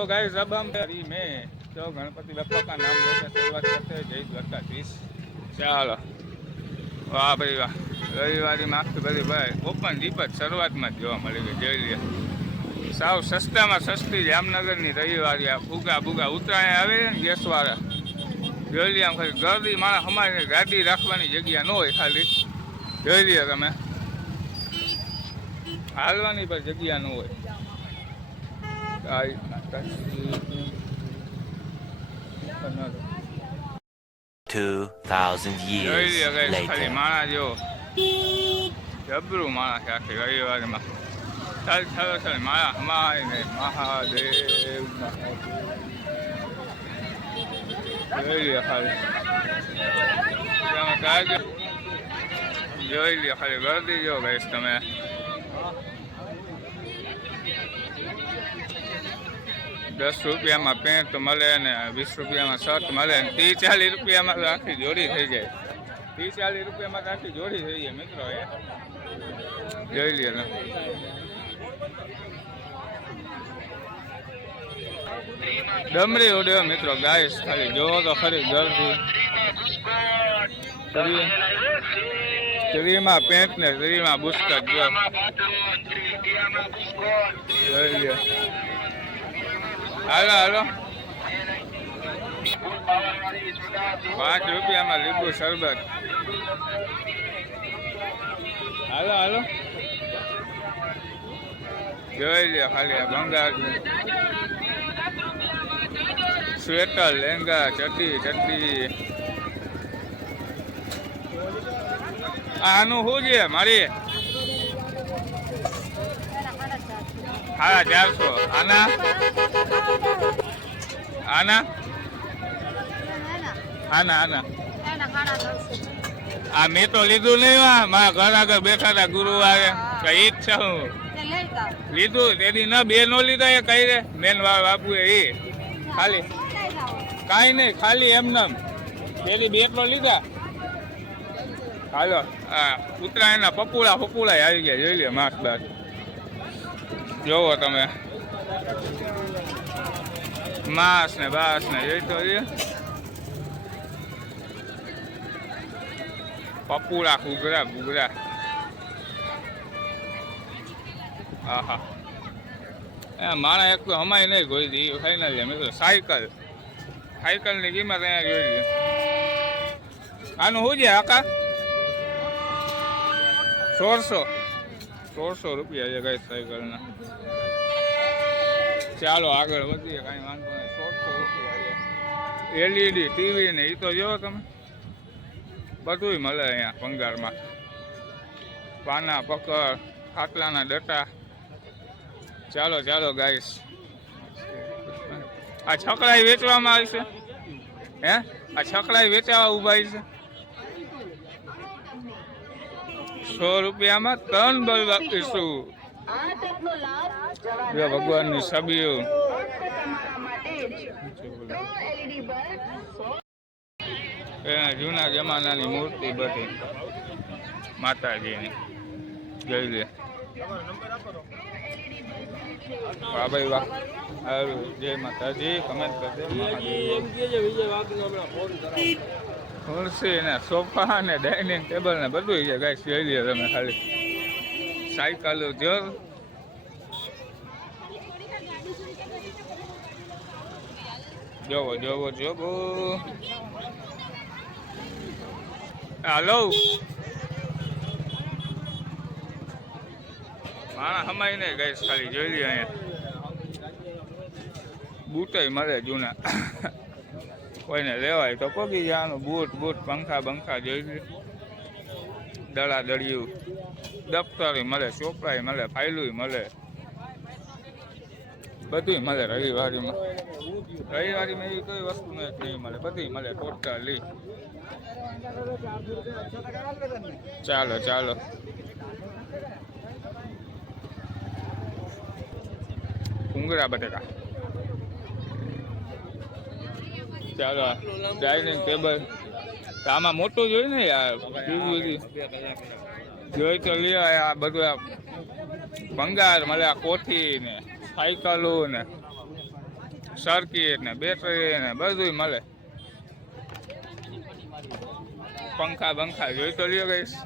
तो गाइस अब हम में तो गणपति बप्पा का नाम लेकर शुरुआत करते हैं। जय द्वारकाधीश। ચાલો વાહ ભાઈ વાહ, રવિવારી માસ્ક ભરી ભાઈ ઓપન દીપ જ શરૂઆતમાં જ જોવા મળી ગઈ. જોઈ લે સાવ સસ્તામાં સસ્તી જામનગરની રવિવારી આ ભૂગા ભૂગા ઉતરાયણ આવે ને ગેસવાળા. જોઈ લે આમ ખાલી ગરદી માણસ અમારી ગાડી રાખવાની જગ્યા ન હોય, ખાલી જોઈ લે તમે હાલવાની પણ જગ્યા ન હોય. 2000 years later. માણા જો જબરું માણસ આખી રવિવારમાં ચાલ ચાલો ચાલ માળા હમાય ને મહાદેવ જોઈ લે ખાલી જોઈ લે ખાલી ગરદી જો ગઈશ તમે. ₹10 પેન્ટ મળે ને ₹20 શર્ટ મળે ને ₹30-40 તો આખી જોડી થઈ જાય. ₹30-40 તો આખી જોડી થઈ જાય મિત્રો. એ જોઈ લે ડમરી ઉડ્યો મિત્રો. ગાઈસ ખાલી જોવો તો ખરી ગરદી. ત્રીમાં પેન્ટ ને ત્રીમાં બુસ્કટ જો જોઈ લે. હાલો હાલો ₹5 લીંબુ શરબત. હાલો હાલો જોઈ લે ખાલી ભંગાર સ્વેટર લેંગા ચડ્ડી ચડ્ડી. આનું શું છે મારી? 450. આના આના આના આના આ મેં તો લીધું નહીં. મારા ઘર આગળ બેઠા હતા ગુરુવારે કઈ જ છે. હું લીધું તેની ન બે નો લીધા એ કઈ રે મેન બાપુ એ ખાલી કાંઈ નહીં, ખાલી એમનેમ તેની 2 તો લીધા. હાલો હા ઉત્તરાયણના પપુડા આવી ગયા. જોઈ લે માસ બાસ જોવો તમે માસ ને બાસ ને જોઈ તો પપુડા ઘૂઘરા ઘૂઘરા. હા માણા એક તો હમાય નહીં ગોઈ દી ફાઈનલ છે મિત્રો. સાયકલની કિંમત અહીંયા જોઈ લે. આનું શું છે આકા? ₹1600 છે કઈ સાયકલના. ચાલો આગળ વધીએ, કાંઈ વાંધો નહીં. ₹1600 LED ટીવી ને એ તો જોવો તમે બધું મળે અહીંયા ભંગારમાં. પાના પકડ ખાટલાના ડટા. ચાલો ચાલો ગાઈસ. આ છકડાઈ વેચવામાં આવી છે. હે આ છકડાઈ વેચાવા ઉભા છે. ₹100 3 બલ્બ આપીશું. ભગવાનની છબીઓ જૂના જમાનાની મૂર્તિ બધી માતાજીની જોઈ લે. વાહ ભાઈ વાહ. સારું જય માતાજી. કમેન્ટ કરજો. ખુરશી ને સોફા ને ડાઇનિંગ ટેબલ ને બધું છે ગાઈસ. જોઈ લે તમે ખાલી સાયકલ જો જોવો જોવો જોવો. હાલો માણા હમાય ને ગાઈસ ખાલી જોઈ લે. અહીંયા બૂટય મળે જૂના. કોઈને લેવાય તો પગી જવાનું. બૂટ પંખા બંખા જોઈ લે. દડા દડિયું દફતરી મળે, ચોપડાઈ મળે, ફાઇલું મળે, બધું મળે રવિવારીમાં. રવિવારીમાં એવી કોઈ વસ્તુ નહીં મળે, બધી મળે ટોટલી. ચાલો ચાલો ભૂંગળા બટેકા. ચાલો ડાઇનિંગ ટેબલ આમાં મોટું જોઈ ને યાર. જોઈ તો લે. આ બધું ભંગાર મળે. આ કોઠી ને સાયકલો ને સર્કિટ ને બેટરી ને બધું મળે. પંખા બંખા જોઈ તો લ્યો ગઈશ.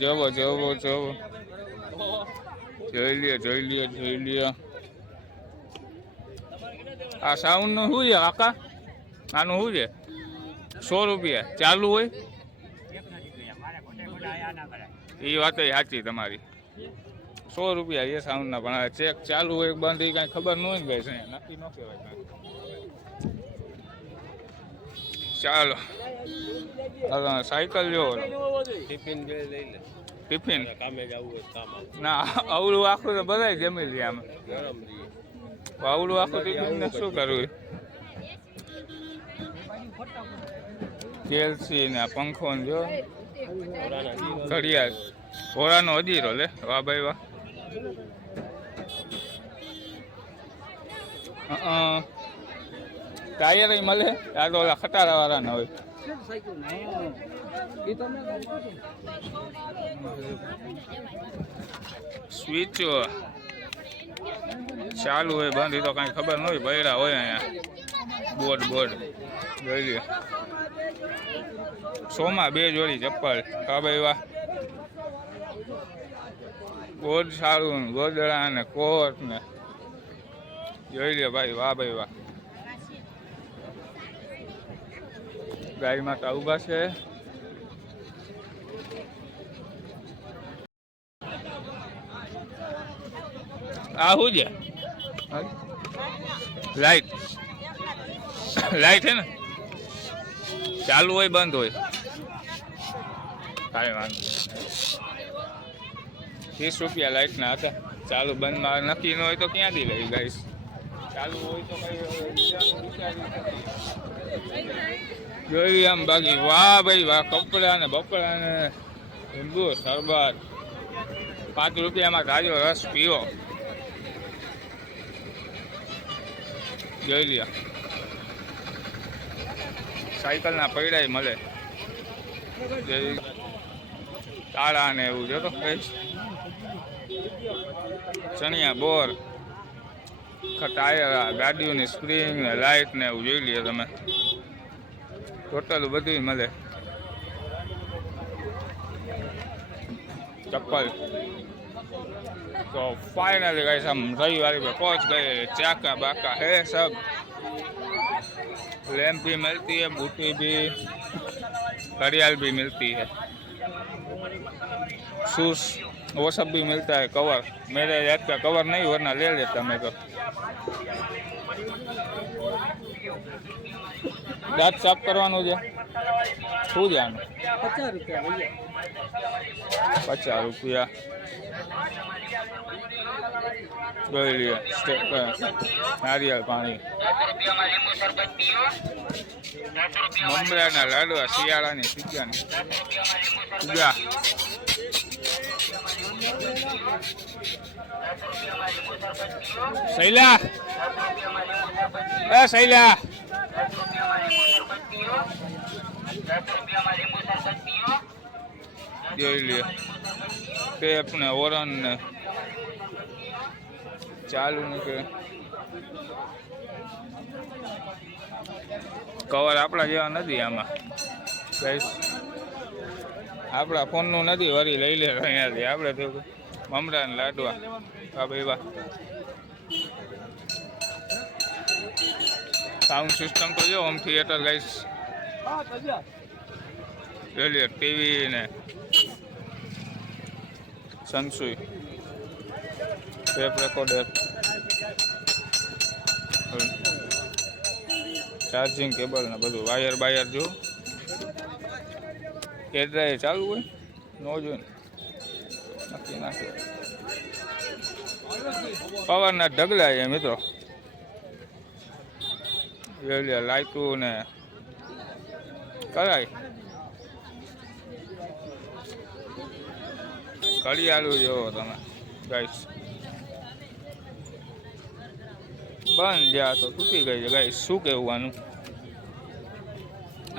જોવો જોવો જોવો જોઈ લ્યો. આ સાઉન્ડ નું શું છે કાકા? આનું શું છે? 100 રૂપિયા ચાલુ હોય? એ વાત સાચી તમારી. 100 રૂપિયા એ સાઉન્ડ ના, પણ ચેક ચાલુ હોય બંધ એ કઈ ખબર ન હોય ને ભાઈ, નક્કી ન કહેવાય કાંઈ. ચાલો સાયકલ જો ટિફિન ના અવળું આખું તો બધા જમી લે. આમાં અવળું આખું ટિફિન ને શું કરવું? કેલ્સી ને પંખો ને જો ઘડિયાળ ઘોડાનો અજીરો લે. વાહ ભાઈ વાહ. ટાયર મળે આ તો ઓલા ખટારા વાળા ના હોય. સ્વિચ ચાલુ હોય બંધ તો કઈ ખબર ન હોય. બૈરા હોય અહીંયા બોર્ડ જોઈ લે. 100 માં 2 જોડી ચપ્પલ. હા ભાઈ વાહ. બોર્ડ સારું, ગોદડા ને કોટ ને જોઈ લે ભાઈ. વાહ ભાઈ વાહ. ગાય માતા ઉભા છે. આ શું છે? લાઈટ હે ને? ચાલુ હોય બંધ હોય કાંઈ વાંધો. 30 રૂપિયા લાઈટ ના હતા. ચાલુ બંધ માં નક્કી ન હોય તો ક્યાંથી લઈ ગાઈશ? ચાલુ હોય તો કઈ જોઈ આમ બાકી. વાહ ભાઈ વાહ. કપડા ને બપડા ને ઊંધો શરબત. 5 રૂપિયામાં તાજો રસ પીવો. જોઈ લ્યો. સાયકલ ના પૈડા મળે. તાળા ને એવું જોતો કહીશ. ચણિયા બોર, ટાયર, ગાડીઓની સ્પ્રિંગ ને લાઇટ ને એવું જોઈ લ્યો તમે. ટોટલ બધું મળે. चप्पल तो फाइनली गाइस हम रविवार पे पहुंच गए। चाका बाका है सब, लैंप भी मिलती है, बूटी भी, घड़ियाल भी मिलती है, शूज वो सब भी मिलता है। कवर मेरे याद का कवर नहीं वरना ले लेता मैं तो। दांत साफ करवानो છે શું જાનું? 50 રૂપિયા જોઈ લઈએ। નારિયેળ પાણી, મમરાના લાડવા, શિયાળાની સિક્કાની પૂજા, શૈલા એ શૈલા જોઈ લે। ટેપ ને ઓરન ને ચાલુ ને કે કવર આપણા જેવા નથી આમાં ગાઈસ, આપણા ફોનનું નથી, વળી લઈ લે અહીંયાથી આપણે તો મમરા ને લાડવા। હા ભાઈ વાહ, સાઉન્ડ સિસ્ટમ તો જો હોમ થિયેટર ગાઈસ, જોઈ ટીવી ને સંસુઈ, ટેપ રેકોર્ડર, ચાર્જિંગ કેબલ ને બધું, વાયર બાયર જો કેડરાય ચાલુ હોય નો જોઈ નક્કી નાખે, પવનના ઢગલા છે મિત્રો, લાઈટું ને કરાય, ઘડિયાળું જોવો તમે ગાઈસ, બંધ જ્યાં તો તૂટી ગઈ છે ગાઈસ, શું કહેવું આનું?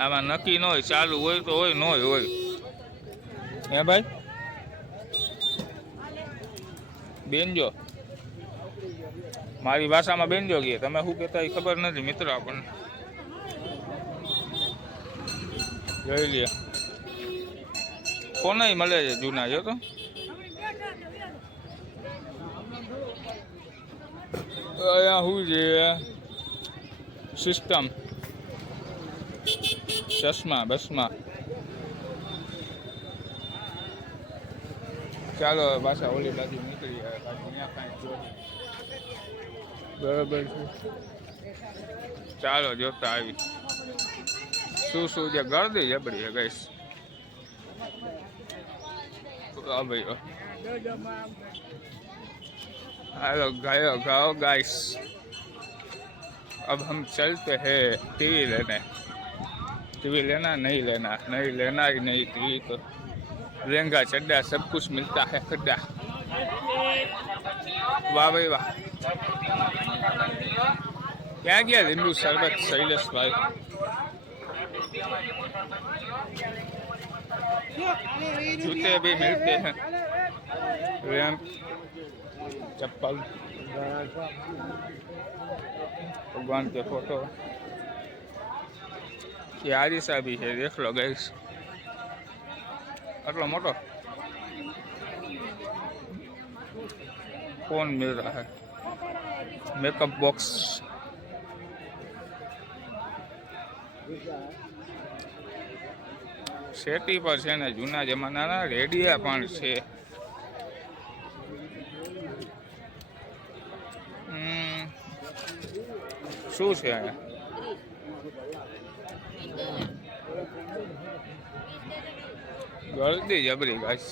આમાં નક્કી ન હોય, ચાલુ હોય તો હોય, ન હોય હે ભાઈ બેન? જો મારી ભાષામાં બેનજો ગઈ, તમે શું કહેતા એ ખબર નથી મિત્રો આપણને. જોઈ લે કોને મળે છે જૂના, જો તો અહીંયા શું છે સિસ્ટમ, ચશ્મા બસમાં. ચાલો હવે પાછા ઓલી બાજુ નીકળી આવે, પાછું ત્યાં કાંઈ જોઈ બરાબર છે. ચાલો જોતા આવી શું જે ગરદી જબરી છે ગઈશ. भाई हेलो गाओ गाइस, अब हम चलते हैं टीवी लेने. टीवी लेना नहीं लेना, नहीं लेना ही नहीं. टीवी तो लहंगा चड्डा सब कुछ मिलता है खड्डा. वाह भाई वाह. क्या गया नींबू शरबत शैलेश भाई. जूते भी मिलते हैं, रैंप, चप्पल, भगवान के फोटो. ये आरिसा भी है, देख लो गाइस. आटलो मोटो फोन मिल रहा है. Makeup box. શેટી પર છે ને જૂના જમાનાના રેડિયા પણ છે. શું છે ગળદી જબરી ગાઈસ.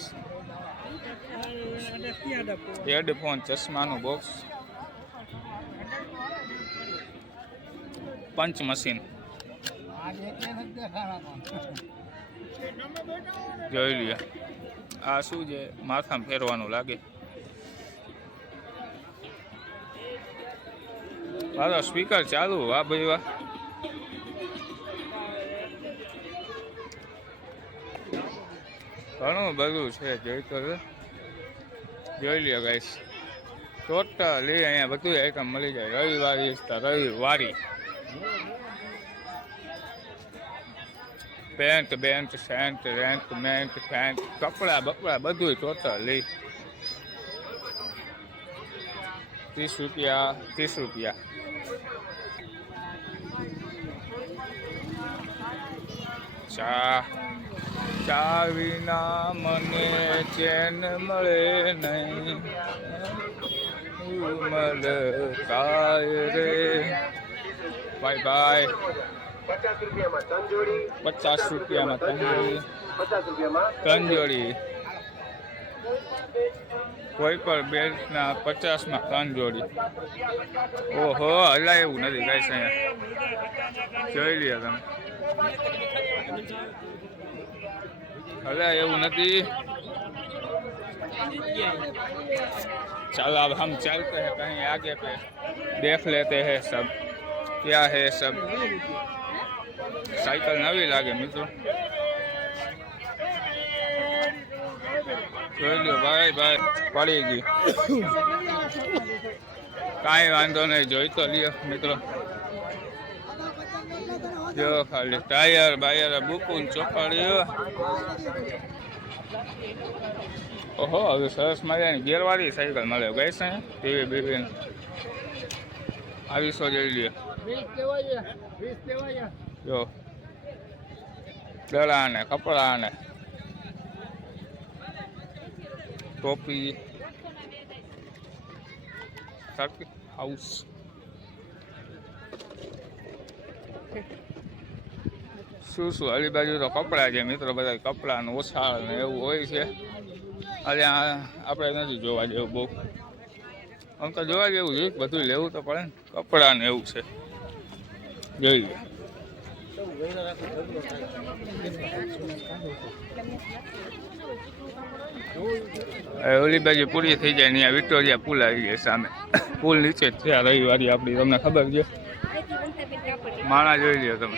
હેડફોન, ચશ્માનું બોક્સ, પંચ મશીન. જોઈ લે આ શું છે, માથામાં ફેરવાનું લાગે. હાલો સ્પીકર ચાલુ. વાહ ભાઈ વાહ. ઘણું બધું છે, જોઈ તો જોઈ લ્યો ગાઈસ. ટોટલી અહીંયા બધું આઈટમ મળી જાય. રવિવારી પેન્ટ બેન્ટ સેન્ટ રેન્ટ મેન્ટ ફેન્ટ કપડા બકડા બધું ટોટલી 30 રૂપિયા 30 રૂપિયા. ચા વિના મને ચેન મળે નહીં, મળે કાય રે. Bye bye. 50 રૂપિયામાં ત્રણ જોડી. કોઈ પણ બેલ્ટના 50માં 3 જોડી. ઓહો હલા એવું નથી ગાઈસ, અહીંયા જોઈ લ્યો તમે. हला એવું નથી. चलो अब हम चलते हैं कहीं आगे पे, देख लेते हैं सब क्या है सब. साइकिल नवी लागे मित्रों. જોઈ લો ભાઈ ભાઈ પડી ગઈ. કાંઈ વાંધો નહીં, જોઈ તો લ્યો મિત્રો. જો ખાલી ટાયર બાયર બુકુન ચોપાડ્યો. ઓહો હવે સરસ મજાની ગેરવાળી સાયકલ મળે ગઈ છે. ટીવી બીવી આવી સો જોઈ લ્યો. જો દડા ને કપડા ને ટોપી. Circuit house. શું શું અલી બાજુ તો કપડાં છે મિત્રો, બધા કપડાં ઓછાળ ને એવું હોય છે. અરે આપણે નથી જોવા જેવું બહુ. આમ તો જોવા જેવું છે, બધું લેવું તો પડે ને. કપડાં ને એવું છે, જોઈ લે. ઓલી બાજુ પૂરી થઈ જાય ને અહીંયા વિક્ટોરિયા પુલ આવી જાય સામે. પુલ નીચે જ છે આ રવિવારી આપણી, તમને ખબર છે. માણા જોઈ લ્યો તમે.